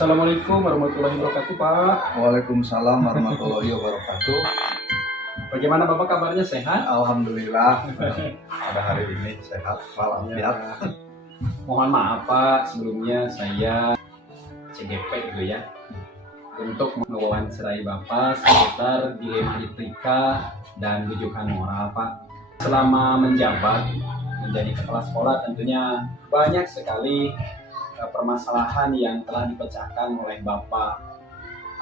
Assalamualaikum warahmatullahi wabarakatuh, Pak. Waalaikumsalam warahmatullahi wabarakatuh. Bagaimana Bapak kabarnya, sehat? Alhamdulillah pada hari ini sehat walafiat. Mohon maaf Pak, sebelumnya saya CGP gitu ya, untuk mewawancarai Bapak seputar dilema etika dan rujukan moral, Pak. Selama menjabat menjadi kepala sekolah tentunya banyak sekali permasalahan yang telah dipecahkan oleh Bapak.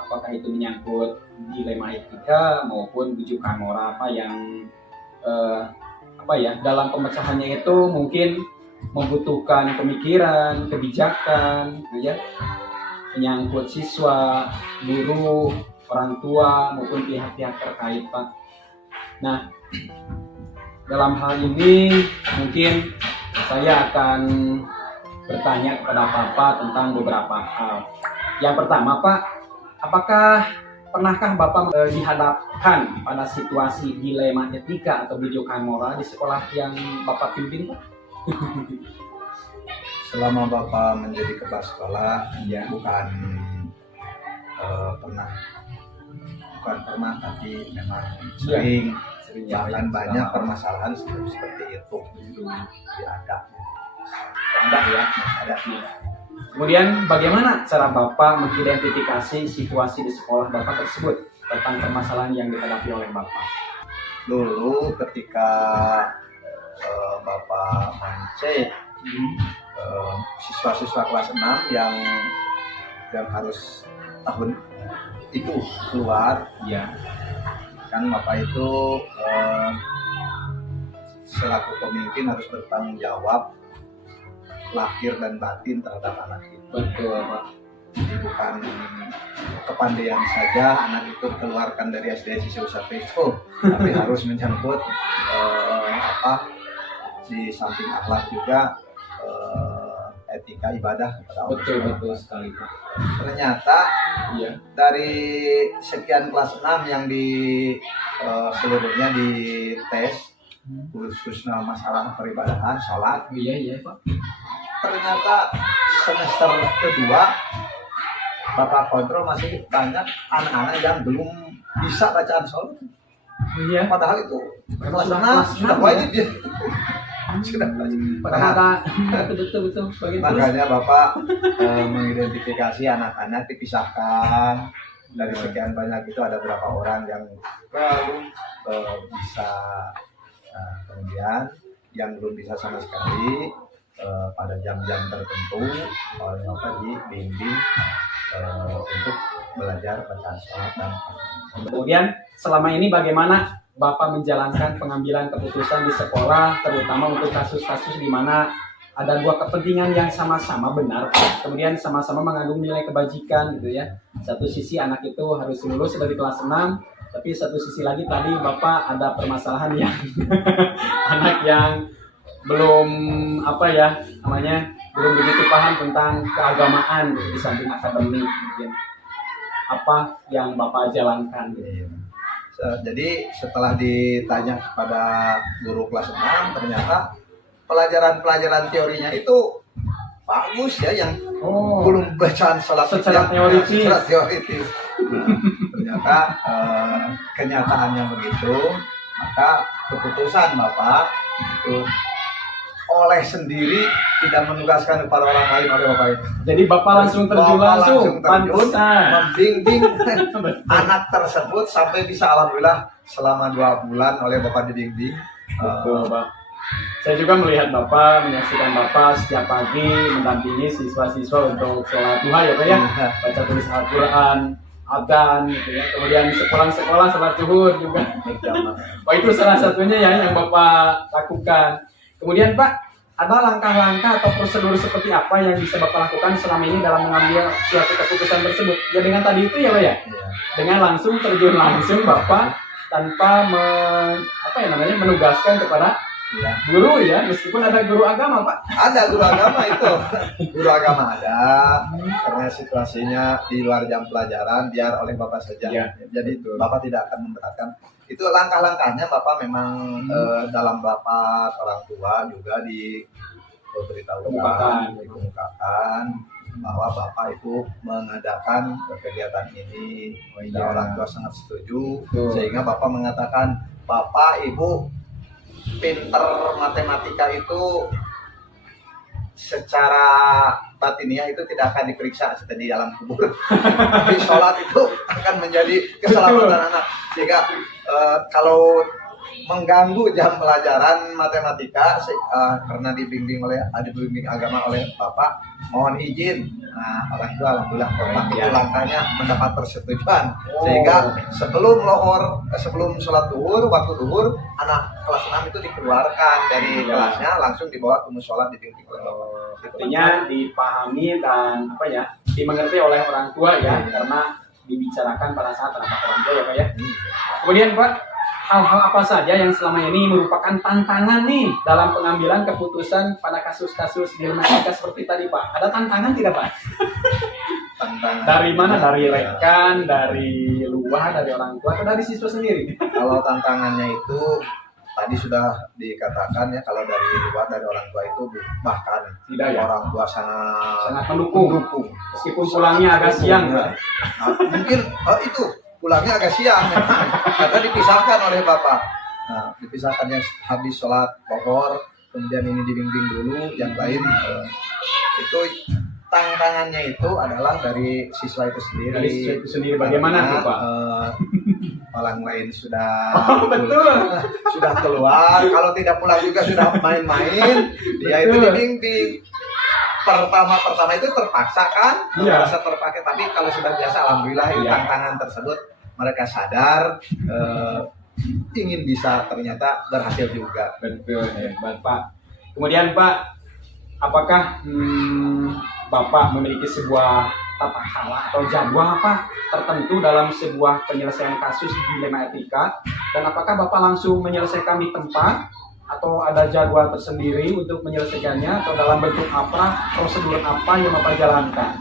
Apakah itu menyangkut dilema etika maupun rujukan moral, apa yang dalam pemecahannya itu mungkin membutuhkan pemikiran, kebijakan, ya, menyangkut siswa, guru, orang tua maupun pihak-pihak terkait, Pak. Nah, dalam hal ini mungkin saya akan bertanya kepada Bapak tentang beberapa hal. Yang pertama, Pak, apakah pernahkah Bapak dihadapkan pada situasi dilema etika atau rujukan moral di sekolah yang Bapak pimpin, Pak? Selama Bapak menjadi kepala sekolah, Ya. bukan pernah, tapi memang sering bahkan banyak permasalahan seperti itu ada. Ada ya, ada. Kemudian bagaimana cara Bapak mengidentifikasi situasi di sekolah Bapak tersebut tentang permasalahan yang dihadapi oleh Bapak? Dulu ketika Bapak mencek siswa-siswa kelas 6 yang harus tahun itu keluar, Ya. kan Bapak itu selaku pemimpin harus bertanggung jawab lahir dan batin terhadap anak itu. Betul, Pak. Jadi bukan kepandaian saja anak itu keluarkan dari SD siswa itu, tapi harus menyangkut di samping akhlak juga etika ibadah kepada Allah. Betul sekali, Pak. Ternyata Iya. dari sekian kelas 6 yang seluruhnya dites khususnya masalah peribadahan, sholat, Iya, Pak. ternyata semester kedua Bapak kontrol masih banyak anak-anak yang belum bisa bacaan sholat. Iya. Padahal itu kelas 6 sudah ya? wajib ya. Sudah wajib. Padahal betul. Makanya Bapak mengidentifikasi anak-anak, dipisahkan dari sekian banyak itu ada berapa orang yang baru bisa. Nah, kemudian yang belum bisa sama sekali pada jam-jam tertentu oleh Bapak dibimbing untuk belajar bacaan sholat dan Kemudian selama ini bagaimana Bapak menjalankan pengambilan keputusan di sekolah, terutama untuk kasus-kasus di mana ada dua kepentingan yang sama-sama benar, kemudian sama-sama mengandung nilai kebajikan gitu ya. Satu sisi anak itu harus lulus dari kelas 6, tapi satu sisi lagi tadi Bapak ada permasalahan yang anak yang belum belum begitu paham tentang keagamaan gitu, di samping akademik mungkin. Apa yang Bapak jalankan gitu. Jadi setelah ditanya kepada guru kelas 6, ternyata pelajaran-pelajaran teorinya itu bagus ya, yang belum bacaan sholat secara teoritis. Nah, ternyata kenyataannya begitu, maka keputusan Bapak itu oleh sendiri tidak menugaskan kepada orang lain oleh Bapak itu. Jadi Bapak langsung terjun pantesan membimbing anak tersebut sampai bisa alhamdulillah selama 2 bulan oleh Bapak dibimbing. Betul, Pak. Saya juga melihat Bapak, menyaksikan Bapak setiap pagi mendampingi siswa-siswa untuk sholat duha ya Pak ya, baca tulis Al-Quran, adzan gitu ya. Kemudian sekolah sholat zuhur juga. Wah, itu salah satunya ya yang Bapak lakukan. Kemudian Pak, ada langkah-langkah atau prosedur seperti apa yang bisa Bapak lakukan selama ini dalam mengambil suatu keputusan tersebut? Ya dengan tadi itu ya Pak ya, dengan langsung terjun langsung Bapak tanpa menugaskan kepada guru ya, meskipun ada guru agama Pak. Ada guru agama itu, guru agama ada, karena situasinya di luar jam pelajaran biar oleh Bapak saja. Ya, jadi Bapak tidak akan memberatkan. Itu langkah-langkahnya Bapak memang dalam rapat orang tua juga dikemukakan. bahwa Bapak itu mengadakan kegiatan ini. Dan orang tua sangat setuju, sehingga Bapak mengatakan Bapak Ibu pinter matematika itu secara batiniah itu tidak akan diperiksa seperti di alam kubur. Tapi sholat itu akan menjadi keselamatan anak. Sehingga kalau mengganggu jam pelajaran matematika karena dibimbing agama oleh Bapak, mohon izin. Nah, orang tua alhamdulillah Bapak itu langkahnya mendapat persetujuan. Sehingga sebelum sholat duhur, waktu duhur, anak kelas 6 itu dikeluarkan dari kelasnya, langsung dibawa ke musola dibimbing oleh Bapak. Artinya dipahami dan dimengerti oleh orang tua ya, karena dibicarakan pada saat anak orang tua ya Pak ya. Kemudian Pak, hal-hal apa saja yang selama ini merupakan tantangan nih dalam pengambilan keputusan pada kasus-kasus dilematika seperti tadi Pak? Ada tantangan tidak Pak? Tantangan dari mana? Dari rekan, dari luar, dari orang tua, atau dari siswa sendiri? Kalau tantangannya itu tadi sudah dikatakan ya, kalau dari luar, dari orang tua itu bahkan tidak ya? Orang tua sangat mendukung. Meskipun pulangnya agak siang ya. Nah, mungkin itu pulangnya agak siang memang, karena dipisahkan oleh Bapak. Nah, dipisahkannya habis sholat zuhur, kemudian ini dibimbing dulu, yang lain itu tantangannya itu adalah dari siswa itu sendiri. Dari siswa itu sendiri bagaimana tuh Pak? Orang lain sudah betul. Sudah keluar, kalau tidak pulang juga sudah main-main, dia itu dibimbing. Pertama itu terpaksa kan, merasa terpakai, tapi kalau sudah biasa alhamdulillah tantangan tersebut mereka sadar, ingin bisa, ternyata berhasil juga. Betul, hebat Pak. Kemudian Pak, apakah Bapak memiliki sebuah tata cara atau jadwal Pak tertentu dalam sebuah penyelesaian kasus dilema etika, dan apakah Bapak langsung menyelesaikan di tempat atau ada jadwal tersendiri untuk menyelesaikannya, atau dalam bentuk apa, prosedur apa yang Bapak jalankan?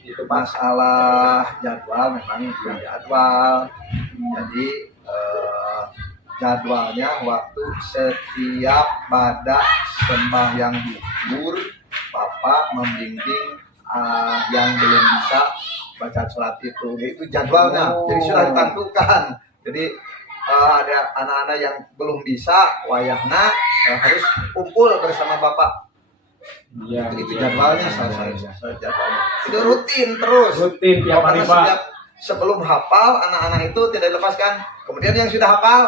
Itu masalah jadwal, memang jadwal. Jadi jadwalnya waktu setiap pada sembahyang zuhur Bapak membimbing yang belum bisa baca surat itu jadwalnya. Jadi sudah ditentukan. Jadi ada anak-anak yang belum bisa wayahna harus kumpul bersama Bapak. Ya, itu jadwalnya jadwalnya. Itu rutin terus. Rutin tiap hari Pak. Sebelum hafal, anak-anak itu tidak dilepaskan. Kemudian yang sudah hafal,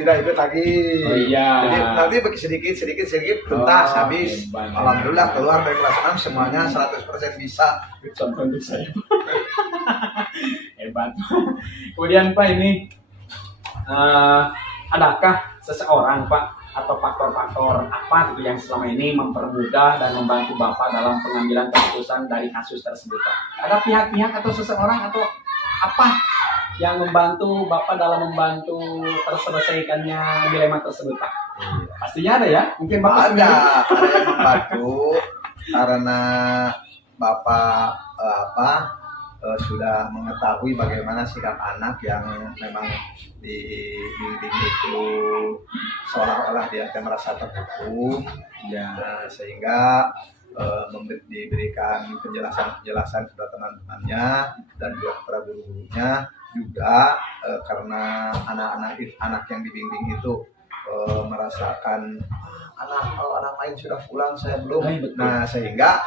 tidak ikut lagi. Oh, iya. Jadi nanti sedikit tuntas, habis. Alhamdulillah keluar dari kelas 6 semuanya 100% bisa. Contoh untuk saya. Hebat. Kemudian Pak, ini adakah seseorang Pak atau faktor-faktor apa yang selama ini mempermudah dan membantu Bapak dalam pengambilan keputusan dari kasus tersebut Pak? Ada pihak-pihak atau seseorang atau apa yang membantu Bapak dalam membantu terselesaikannya dilema tersebut Pak? Pastinya ada ya? Mungkin Bapak ada yang membantu, karena Bapak sudah mengetahui bagaimana sikap anak yang memang dibimbing itu seolah-olah dia merasa terhukum, sehingga diberikan penjelasan kepada teman-temannya dan juga kepada guru-gurunya juga, karena anak yang dibimbing itu merasakan anak lain sudah pulang, saya belum. Nah, sehingga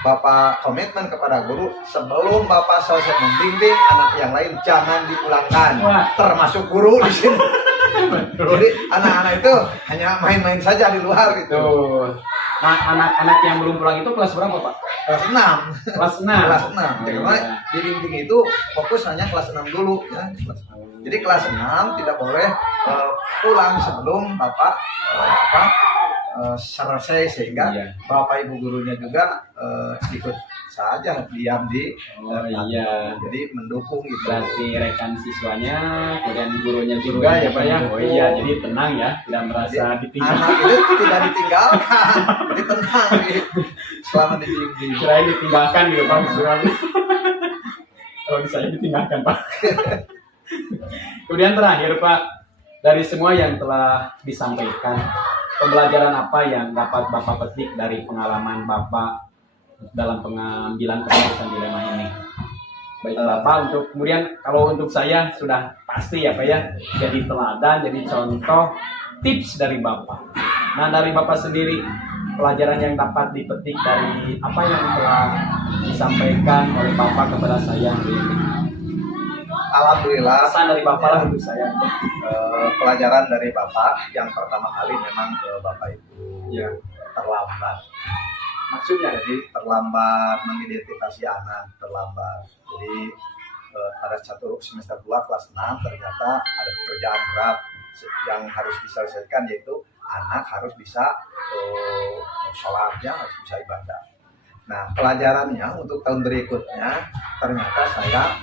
Bapak komitmen kepada guru, sebelum Bapak selesai membimbing anak yang lain jangan dipulangkan. Termasuk guru di sini. Jadi anak-anak itu hanya main-main saja di luar gitu. Nah, anak-anak yang belum pulang itu kelas berapa Pak? Kelas 6. Kelas 6. Kelas 6. Jadi dibimbing itu fokus hanya kelas 6 dulu ya. Jadi kelas 6 tidak boleh pulang sebelum Bapak selesai, sehingga Bapak Ibu gurunya juga ikut saja diam di jadi mendukung itu. Berarti rekan siswanya, kemudian gurunya juga ya Pak ya. Oh iya, jadi tenang ya, tidak merasa ditinggalkan. Anak itu tidak ditinggalkan, jadi tenang selama dibimbing. Kirain ditinggalkan gitu Pak, kalau saya ditinggalkan Pak. Kemudian terakhir Pak, dari semua yang telah disampaikan, pembelajaran apa yang dapat Bapak petik dari pengalaman Bapak dalam pengambilan keputusan dilema ini. Baik Bapak, untuk kemudian kalau untuk saya sudah pasti ya Pak ya, jadi teladan, jadi contoh, tips dari Bapak. Nah dari Bapak sendiri, pelajaran yang dapat dipetik dari apa yang telah disampaikan oleh Bapak kepada saya hari ini. Alhamdulillah, Pesan dari Bapak lah untuk saya. pelajaran dari Bapak yang pertama kali memang Bapak itu Ya. terlambat. Maksudnya Jadi terlambat mengidentifikasi anak, terlambat. Jadi pada satu semester 2 kelas 6 ternyata ada pekerjaan berat yang harus diselesaikan, yaitu anak harus bisa sholatnya, harus bisa ibadah. Nah, pelajarannya untuk tahun berikutnya ternyata saya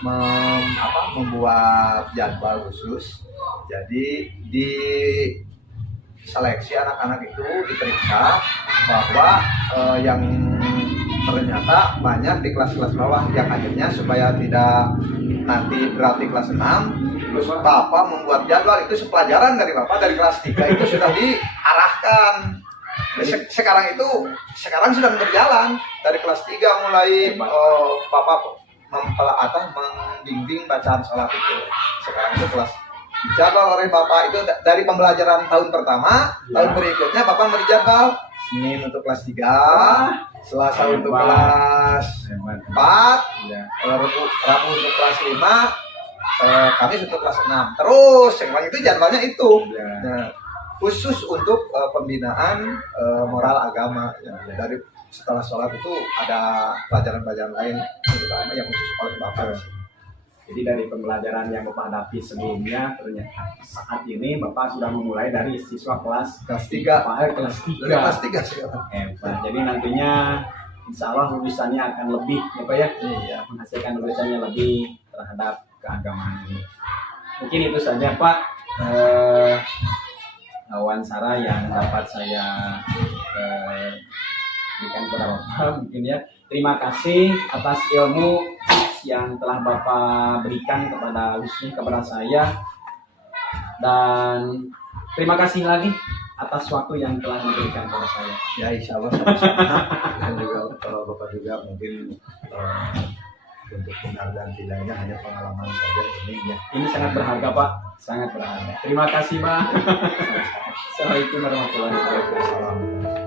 membuat jadwal khusus. Jadi di seleksi anak-anak itu diperiksa bahwa yang ternyata banyak di kelas-kelas bawah, yang akhirnya supaya tidak nanti berarti kelas 6, terus Bapak membuat jadwal itu sepelajaran dari Bapak dari kelas 3 itu sudah diarahkan. Sekarang sudah berjalan dari kelas 3 mulai Bapak membimbing bacaan sholat itu. Sekarang itu kelas dijadwal oleh Bapak itu dari pembelajaran tahun pertama, tahun berikutnya Bapak beri jadwal Senin untuk kelas 3, Selasa untuk kelas 4, Rabu untuk kelas 5, Kamis untuk kelas 6. Terus sekarang itu jadwalnya itu. Nah, khusus untuk pembinaan moral agama ya. Dari setelah sholat itu ada pelajaran-pelajaran lain terutama yang khusus oleh Bapak. Jadi dari pembelajaran yang Bapak hadapi sebelumnya, ternyata saat ini Bapak sudah memulai dari siswa kelas 3. kelas 3. Dari kelas 3 sekarang. Jadi nantinya insya Allah lulusannya akan lebih ya Pak ya, Iya. menghasilkan lulusannya lebih terhadap keagamaan ini. Mungkin itu saja Pak wawancara yang dapat saya berikan kepada Bapak mungkin ya. Terima kasih atas ilmu yang telah Bapak berikan khususnya kepada saya, dan terima kasih lagi atas waktu yang telah diberikan kepada saya. Ya insya Allah sama-sama. Dan juga Bapak juga mungkin untuk benar dan tidaknya hanya pengalaman saja ini ya. Ini sangat berharga Pak, sangat berharga. Terima kasih Pak. Assalamualaikum warahmatullahi wabarakatuh.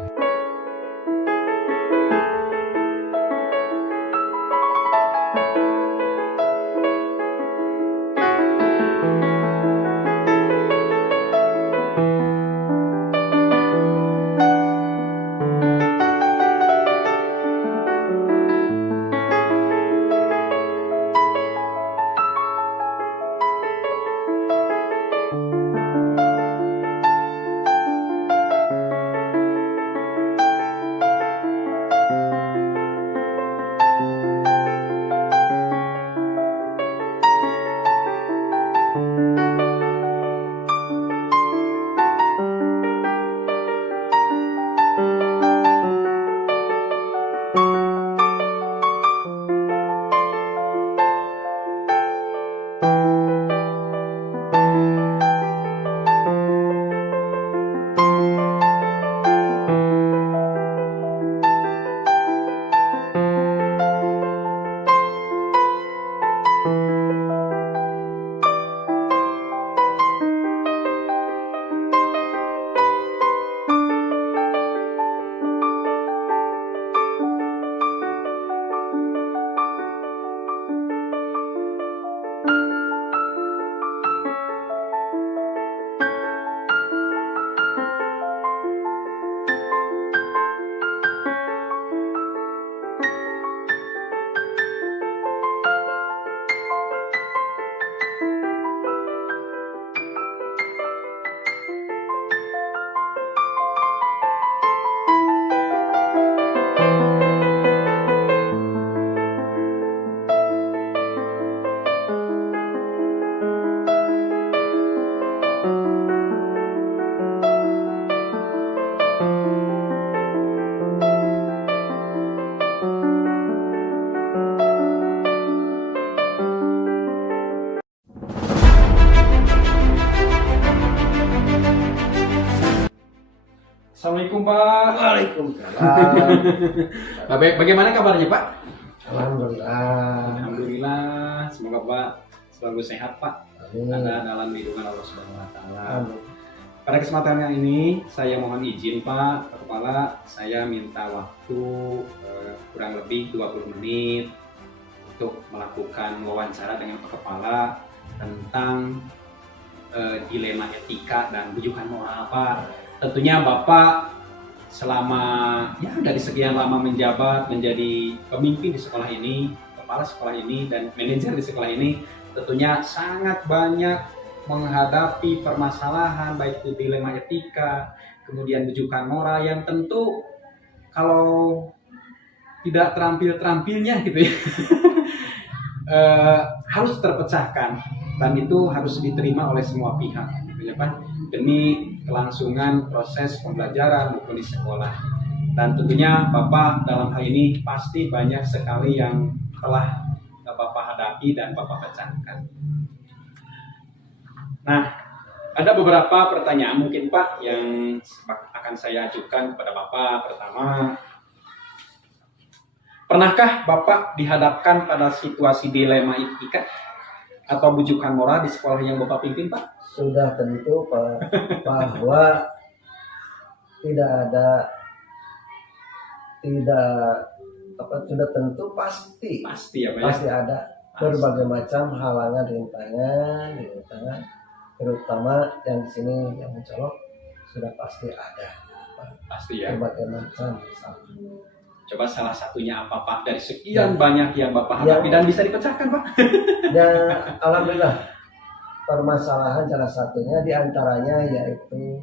Assalamualaikum Pak. Waalaikumsalam. Bagaimana kabarnya Pak? Alhamdulillah. Alhamdulillah. Semoga Pak selalu sehat Pak. Amin. Ada dalam lindungan Allah Subhanahu Wa Taala. Amin. Pada kesempatan yang ini saya mohon izin Pak Kepala, saya minta waktu kurang lebih 20 menit untuk melakukan wawancara dengan Pak Kepala tentang dilema etika dan rujukan moral Pak. Tentunya Bapak selama ya dari sekian lama menjabat menjadi pemimpin di sekolah ini, kepala sekolah ini dan manajer di sekolah ini, tentunya sangat banyak menghadapi permasalahan baik itu dilema etika, kemudian rujukan moral yang tentu kalau tidak terampil-terampilnya gitu ya harus terpecahkan dan itu harus diterima oleh semua pihak gitu ya Pak, demi kelangsungan proses pembelajaran maupun di sekolah. Dan tentunya Bapak dalam hal ini pasti banyak sekali yang telah Bapak hadapi dan Bapak pecahkan. Nah, ada beberapa pertanyaan mungkin Pak yang akan saya ajukan kepada Bapak. Pertama, pernahkah Bapak dihadapkan pada situasi dilema etika atau bujukan moral di sekolah yang Bapak pimpin, Pak? Sudah tentu Pak, bahwa sudah tentu pasti ya Pak ya? pasti ada berbagai macam halangan rintangan, terutama yang di sini yang mencolok sudah pasti ada Pak. Pasti ya. Berbagai macam. Coba salah satunya apa Pak dari sekian banyak yang Bapak hadapi dan bisa dipecahkan Pak? Ya, alhamdulillah permasalahan salah satunya diantaranya yaitu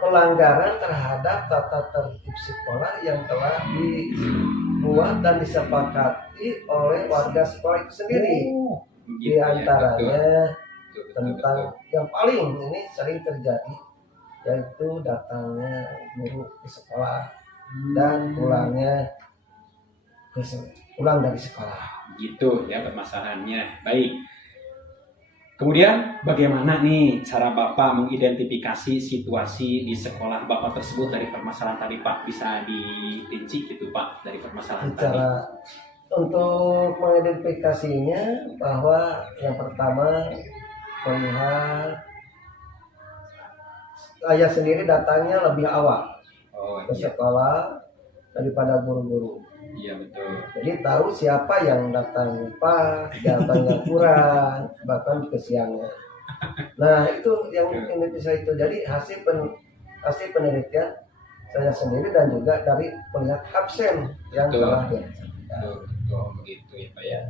pelanggaran terhadap tata tertib sekolah yang telah dibuat dan disepakati oleh warga sekolah itu sendiri. Di antaranya tentang yang paling ini sering terjadi yaitu datangnya guru ke sekolah dan pulang dari sekolah. Gitu ya permasalahannya. Baik. Kemudian bagaimana nih cara Bapak mengidentifikasi situasi di sekolah Bapak tersebut dari permasalahan tadi Pak? Bisa diperinci gitu Pak dari permasalahan tadi. Untuk mengidentifikasinya bahwa yang pertama melihat saya sendiri datangnya lebih awal ke sekolah daripada guru-guru. Iya betul. Jadi tahu siapa yang datang pas, datangnya kurang, bahkan kesiangan. Nah itu yang ini bisa itu. Jadi hasil penelitian saya sendiri dan juga dari melihat absen yang telah Betul, begitu ya Pak ya.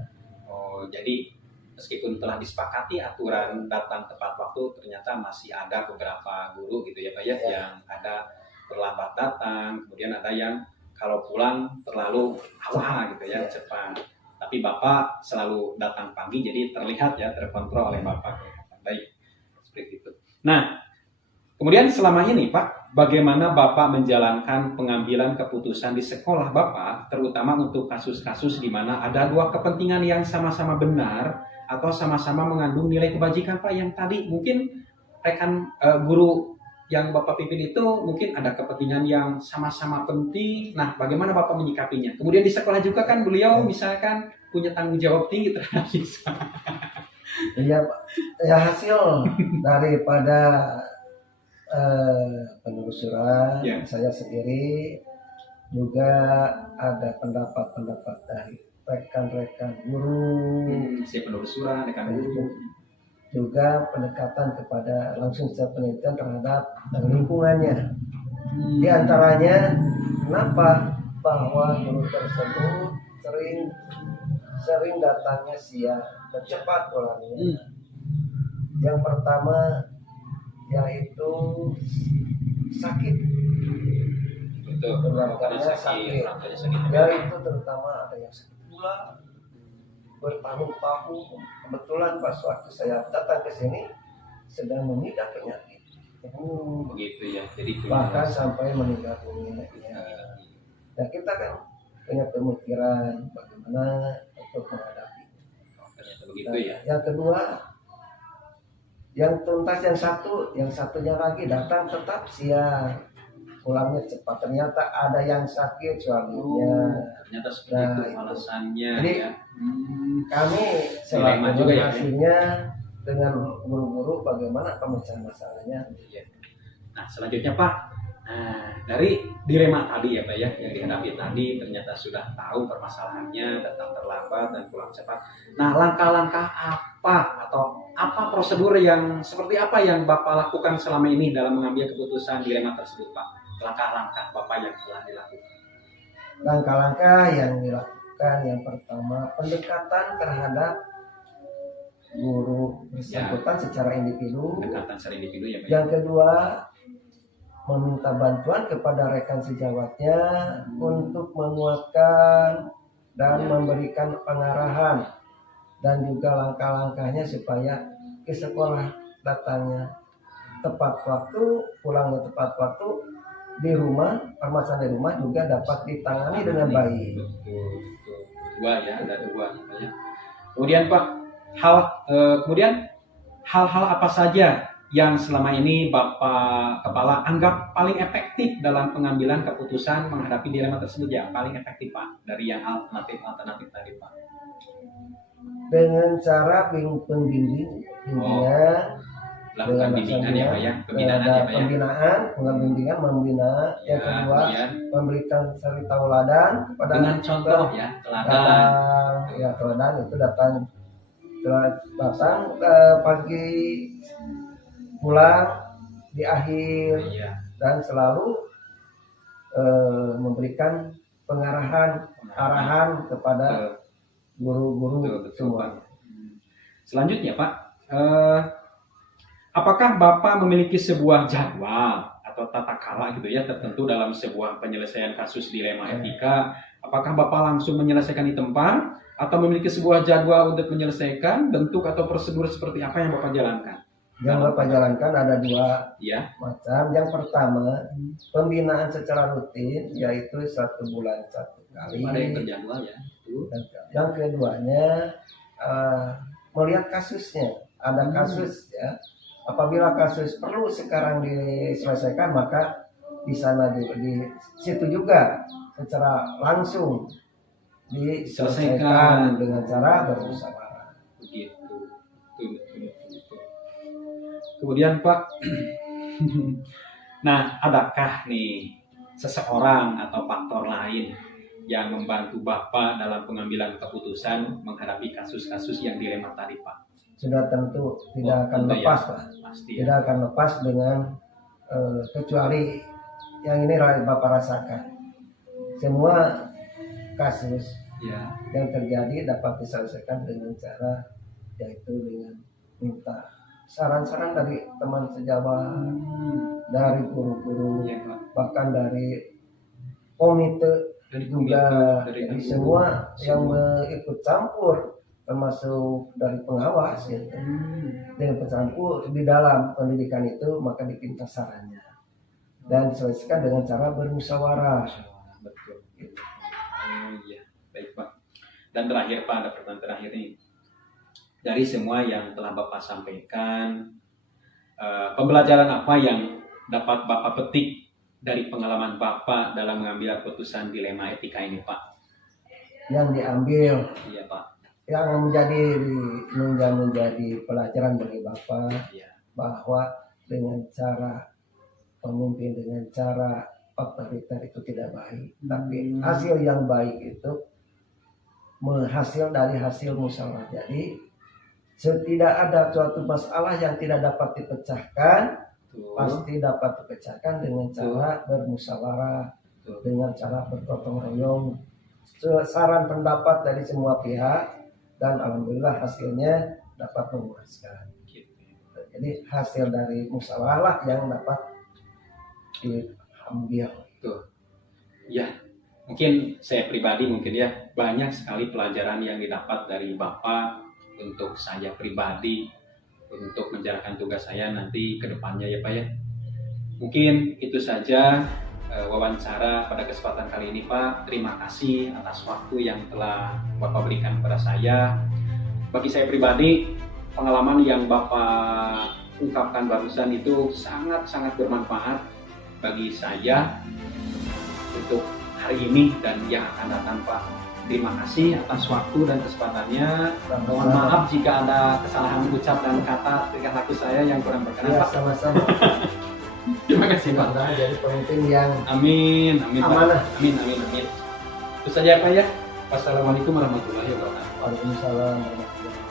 Oh jadi meskipun telah disepakati aturan datang tepat waktu, ternyata masih ada beberapa guru gitu ya Pak ya, yang ada terlambat datang, kemudian ada yang kalau pulang terlalu awal gitu ya, cepat. Tapi Bapak selalu datang pagi, jadi terlihat ya, terkontrol oleh Bapak. Baik, seperti itu. Nah, kemudian selama ini Pak, bagaimana Bapak menjalankan pengambilan keputusan di sekolah Bapak, terutama untuk kasus-kasus di mana ada dua kepentingan yang sama-sama benar atau sama-sama mengandung nilai kebajikan Pak, yang tadi mungkin rekan guru yang Bapak pimpin itu mungkin ada kepentingan yang sama-sama penting. Nah, bagaimana Bapak menyikapinya? Kemudian di sekolah juga kan beliau misalkan punya tanggung jawab tinggi terhadap siswa. Iya, ya hasil daripada penelusuran saya sendiri juga ada pendapat dari rekan-rekan guru. Saya penelusuran rekan guru. Juga pendekatan kepada langsung secara penelitian terhadap lingkungannya. Di antaranya kenapa bahwa guru tersebut sering datangnya siang dan cepat pulangnya. Yang pertama yaitu sakit. Betul. Keluarganya sakit. Yaitu terutama ada yang sakit gula bertahun-tahun. Kebetulan pas waktu saya datang ke sini sedang mengidap penyakit. Begitu ya. Jadi bahkan sampai meninggal dunia. Dan kita kan punya pemikiran bagaimana untuk menghadapi. Begitu ya. Yang kedua Yang tuntas yang satunya lagi datang tetap siang, pulangnya cepat. Ternyata ada yang sakit suaminya. Ternyata seperti Nah, itu itu. alasannya Jadi, ya. Kami Dilema selaku juga ya, generasinya dengan guru-guru bagaimana pemecahan masalahnya. Iya. Nah, selanjutnya Pak, dari dilema tadi ya Pak ya, yang dihadapi tadi ternyata sudah tahu permasalahannya, datang terlambat dan pulang cepat. Nah, langkah-langkah apa atau apa prosedur yang seperti apa yang Bapak lakukan selama ini dalam mengambil keputusan dilema tersebut Pak? Langkah-langkah Bapak yang telah dilakukan. Langkah-langkah yang dilakukan yang pertama, pendekatan terhadap guru bersangkutan secara individu. Pendekatan secara individu ya Pak. Yang kedua, meminta bantuan kepada rekan sejawatnya untuk menguatkan dan memberikan pengarahan dan juga langkah-langkahnya supaya ke sekolah datangnya tepat waktu, pulangnya tepat waktu, di rumah, permasalahan di rumah juga dapat ditangani dengan baik. Betul. Dua ya, ada dua ya. Kemudian Pak, kemudian hal-hal apa saja yang selama ini Bapak Kepala anggap paling efektif dalam pengambilan keputusan menghadapi dilema tersebut ya, paling efektif Pak dari yang alternatif tadi Pak. Dengan cara pembimbingan, Lakukan bimbingan ya Pak ya, pembinaan ya Pak ya. Pembinaan, membina. Yang kedua, memberikan suri tauladan kepada dengan contoh ya, teladan. Teladan itu datang pagi, pulang di akhir, dan selalu memberikan arahan kepada guru-guru semua. Selanjutnya Pak, apakah Bapak memiliki sebuah jadwal atau tata cara gitu ya tertentu dalam sebuah penyelesaian kasus dilema etika? Apakah Bapak langsung menyelesaikan di tempat atau memiliki sebuah jadwal untuk menyelesaikan? Bentuk atau prosedur seperti apa yang Bapak jalankan? Yang Bapak jalankan ada dua macam. Yang pertama, pembinaan secara rutin, yaitu 1 bulan 1 kali. Ada yang terjadwal ya. Yang keduanya, melihat kasusnya. Ada kasus ya. Apabila kasus perlu sekarang diselesaikan, maka di sana di situ juga secara langsung diselesaikan dengan cara bermusyawarah. Begitu. Kemudian Pak, nah adakah nih seseorang atau faktor lain yang membantu Bapak dalam pengambilan keputusan menghadapi kasus-kasus yang dilema tadi Pak? Sudah tentu tidak akan lepas Pak. Tidak akan lepas dengan kecuali yang ini Bapak rasakan. Semua kasus yang terjadi dapat diselesaikan dengan cara yaitu dengan minta saran-saran dari teman sejawat, dari guru-guru, bahkan dari komite juga, dari semua yang ikut campur, termasuk dari pengawas gitu. Dengan bercampur di dalam pendidikan itu, maka dipinta sarannya dan diselesaikan dengan cara bermusyawarah. Betul. Iya, baik Pak. Dan terakhir Pak, ada pertanyaan terakhir nih. Dari semua yang telah Bapak sampaikan, pembelajaran apa yang dapat Bapak petik dari pengalaman Bapak dalam mengambil keputusan dilema etika ini Pak? Yang diambil, iya Pak, yang menjadi pelajaran bagi Bapak, bahwa dengan cara pemimpin, dengan cara otoriter itu tidak baik, tapi hasil yang baik itu menghasil dari hasil musyawarah. Jadi tidak ada suatu masalah yang tidak dapat dipecahkan, pasti dapat dipecahkan dengan cara bermusyawarah, dengan cara bergotong royong, saran pendapat dari semua pihak, dan alhamdulillah hasilnya dapat memuaskan. Jadi hasil dari musyawarah yang dapat diambil. Ya, mungkin saya pribadi banyak sekali pelajaran yang didapat dari Bapak untuk saya pribadi, untuk menjalankan tugas saya nanti ke depannya ya Pak ya. Mungkin itu saja wawancara pada kesempatan kali ini Pak. Terima kasih atas waktu yang telah Bapak berikan kepada saya. Bagi saya pribadi, pengalaman yang Bapak ungkapkan barusan itu sangat-sangat bermanfaat bagi saya untuk hari ini dan yang akan datang, Pak. Terima kasih atas waktu dan kesempatannya. Mohon maaf jika ada kesalahan ucap dan kata tingkah laku saya yang kurang berkenan, Ya, Pak. sama-sama. Terima kasih, Pak. Semoga jadi pemimpin yang Amin, amin, Pak. amanah. Amin, amin, amin. Itu saja, Pak ya. Wassalamualaikum warahmatullahi wabarakatuh. Waalaikumsalam warahmatullahi wabarakatuh.